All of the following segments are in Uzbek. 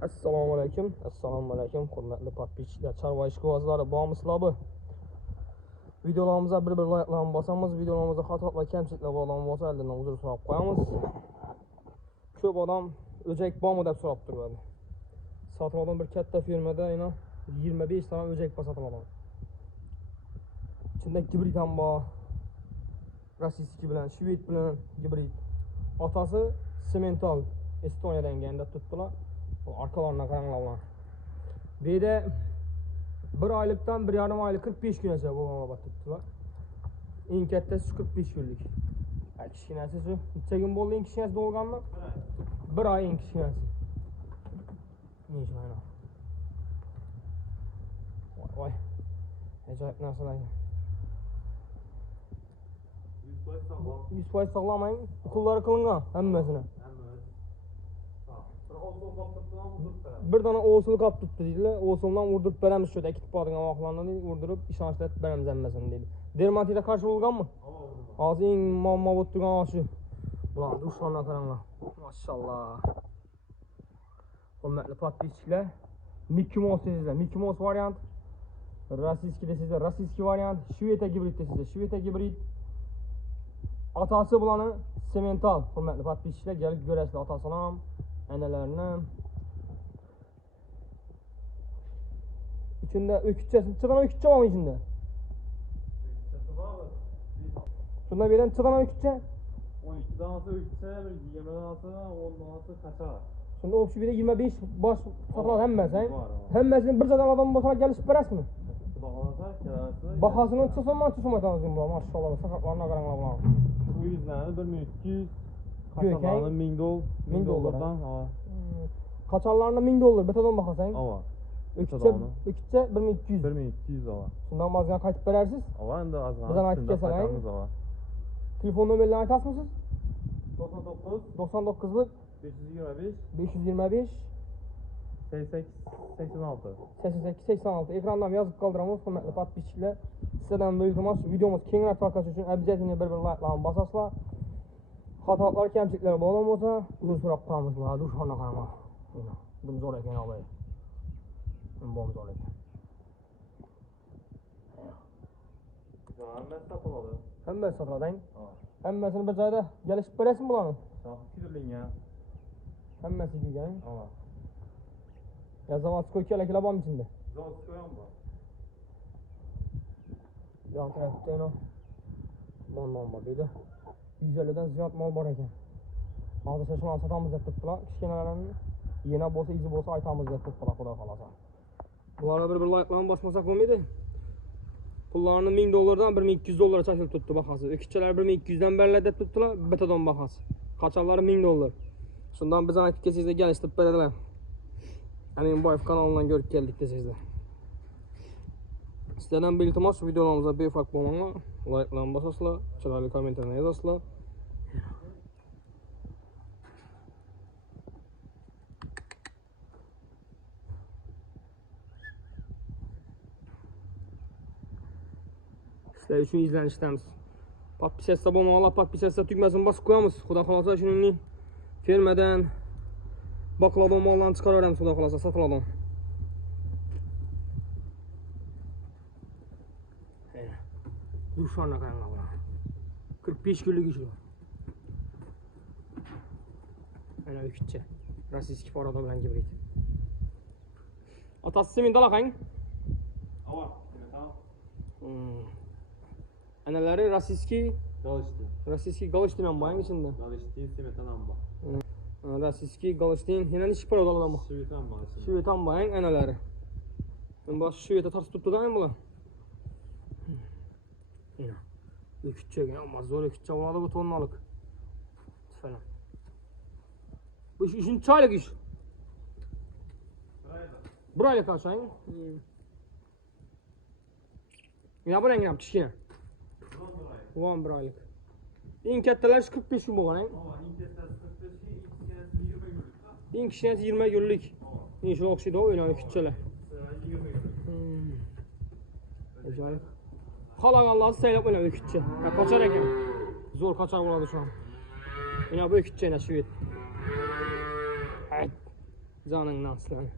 Assalomu alaykum, hurmatli podpischilar, chorva ishqibozlari, bormisizlar? Videolarimizni bir like'larni bosamiz, videolarimizda xato va kamchiliklar bo'lgan bo'lsa, aldan uzr so'rab qo'yamiz. Ko'p odam o'jak bormi deb so'rab turadi. Sotiladigan bir katta firmada yana 25 ta o'jak sotiladi. Ichida gibrid ham bor. Rossiyskiy bilan, shved bilan gibrid. Otasi Semental Estoniyadan kelgan tutdilar. Arkalarına qaranglar. Deydi 1 oylikdan 1,5 oylik 45 kungacha bo'lgan tutdilar. Eng kattasi 45 kunlik. Kichkinasi shu. Necha kun bo'ldi eng kichkinasi bo'lganmi? 1 oy eng kichkinasi. Necha oyna? Voy. Ajoyib narsalar. 100% sog'lom. Pullari qilingan hammasini. Bir dana oğusul qap tutdu deydiler. Oğusuldan vurdurup beremiz şöyle ekip bağırgan vaxtlarında deyil, vurdurup işançlayıp beremiz emmesin deyil. Dermatiyete karşı bulgan mı? Ağzı en mamma botturgan aşı. Ulan duşlarına karanlar. Maşallah. Hürmetli podpischilar. Mickey Mouse sizler. Mickey Mouse variant. Rossiyskiy de sizler. Rossiyskiy variant. Shveta gibrid de sizler. Shveta gibrid. Atası bulanı Semental. Hürmetli podpischilar. Gelip göresizler atasına. Annelerini. İçinde ökütçesi, çıkan ökütçe var mı içinde? Ökütçesi var mı? Şunda birden çıkan ökütçe? 12 tanesi ökütçe, 20 tanesi, 10 tanesi kaça. Şimdi o şu bir de 25 baş satılan hemmesi. Hemmesini bir zaten adam basana gelişip beres mi? Bakılırsa kerası. Bakasının çıksan tanızın bu maşallah sakatlarına karanlar bulan. Bu yüzden 1200 kaçalarının 1000 dolardan. Kaçanlarına 1000 dolar betadan bakasan. Ava. Ökütçe 1200. 1200 ava. Şundan bazıdan kayıt verersiz. Ava hem de az Bizden aytıp keseler. Telefon numarayla aytas mısınız? 99'lık 525 86 ekrandan yazıp kaldıramiz. Hürmetli podpischilar. Sizlerden buyurduğumuz videomuz kengayib tarqatish uchun обязательно bir like'larni bosasizlar. Xatolar, kamchiliklar bo'lgan bo'lsa, uzr so'rab qo'yamizlar. Dushxona qarama. Buni zo'r ekan og'ay. Bom zo'r ekan. Hammasi sotiladi. Hammasi sotiladi. Hammasini bir joyda kelishib berasizmi bularni? Kirilgan. Hammasi kelgan. Ya zavodskoy kelaklar bormi ichida? Zavodskoy ham bor. Yon tarafda yana non bor deydi. 150 dan ziyod mol bor ekan. Hozircha shuni sotamiz deb turibdilar. Kichkinalarini yana bo'lsa, izi bo'lsa aytamiz deb turibdilar, xudo xolasa. Bularga bir like'larni bosmasak bo'lmaydi. Pullarni 1000 dollardan 1200 dollara chaqilib turibdi bahasi. Ökütçeler 1200 dan beriladi deb turibdilar, betadan bahasi. Qachoqlari 1000 dollar. Shundan biz aytib kelsangizlar, kelishtirib beradilar. Aminboyev kanalından görüp geldik desizler. Sizlerden bir iltimas videolarımıza bir ufak bulmanlar. Like'larını basasızlar, çıkarlı komentarına yazasızlar. Sizler için izlenişlerimiz. Podpisatsa bo'lmaganlar podpisatsa tugmasini bosib qo'yamiz. Xudo xolasa shuningdek firmadan baklava mollarni chiqaraveramiz, xudo xolasa sotiladi. Dushxona qaranglar bular. 45 kunlik ish bu. Ana ökütçe. Rossiyskiy porada bilan gibrid. Atasi Semental aqang? Ava, Semental. Analari Rossiyskiy Galishtin. Rossiyskiy Galishtin ham bor içinde. Galishtin, Semental ham bor. Rossiyskiy Galishtin yana necha porada odam bor? Shved ham bor. Shved ham bor analari. Men bosh Shvedda tortib turibdi-da bular. Yana ökütçe ama zo'r ökütçe bo'ladi bu tonnalık. Falan. Bu ish 3-chi oylik ish. Bir oylik aşağı. Ya bu rangam kichkina. 11 oylik. Eng kattalar 45 kun bo'lgan. Eng kichkinasi 20 kunlik. Shunga o'xshaydi o'ynar ökütçelar. 20 kun. Ajoyib. Qolganlarni saylab o'ynab ökütçe. Qochar ekan. Zo'r qochar bo'ladi shu an. Yana bu ökütçe yana shved. Canından sizlarni.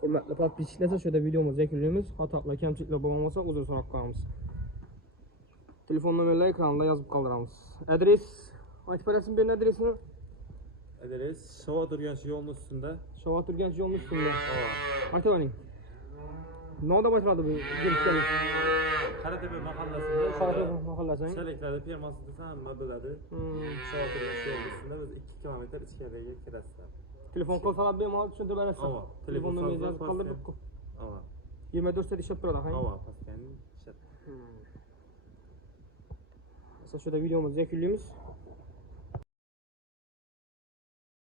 Hurmatli podpischilar, şurada videomizni yakunlaymiz. Xatolar, kamchiliklar bo'lgan bo'lsa uzr so'rab qolamiz. Telefon nomerlarini ekranda yozib qoldiramiz. Adres, aytib berasizmi bu adresini? Adres Shova turgan yo'lning ustida. Shova turgan yo'lning ustida. Aytib bering. Nima boshlanadi bu girishdan? Qaratepa mahallasida. Qaratepa mahallasi. Sheleklarda firmasi desam hamma biladi. Shova turgan yo'lning ustida biz 2 kilometr ichkariga kirasizlar. Telefon qilsalar bemalol tushuntirib berasiz. Telefon nomeringizni yozib qoldirdik-ku. 24 soat ishlab turadi, ha? Poskani ishlab. Shu videomizni yakunlaymiz.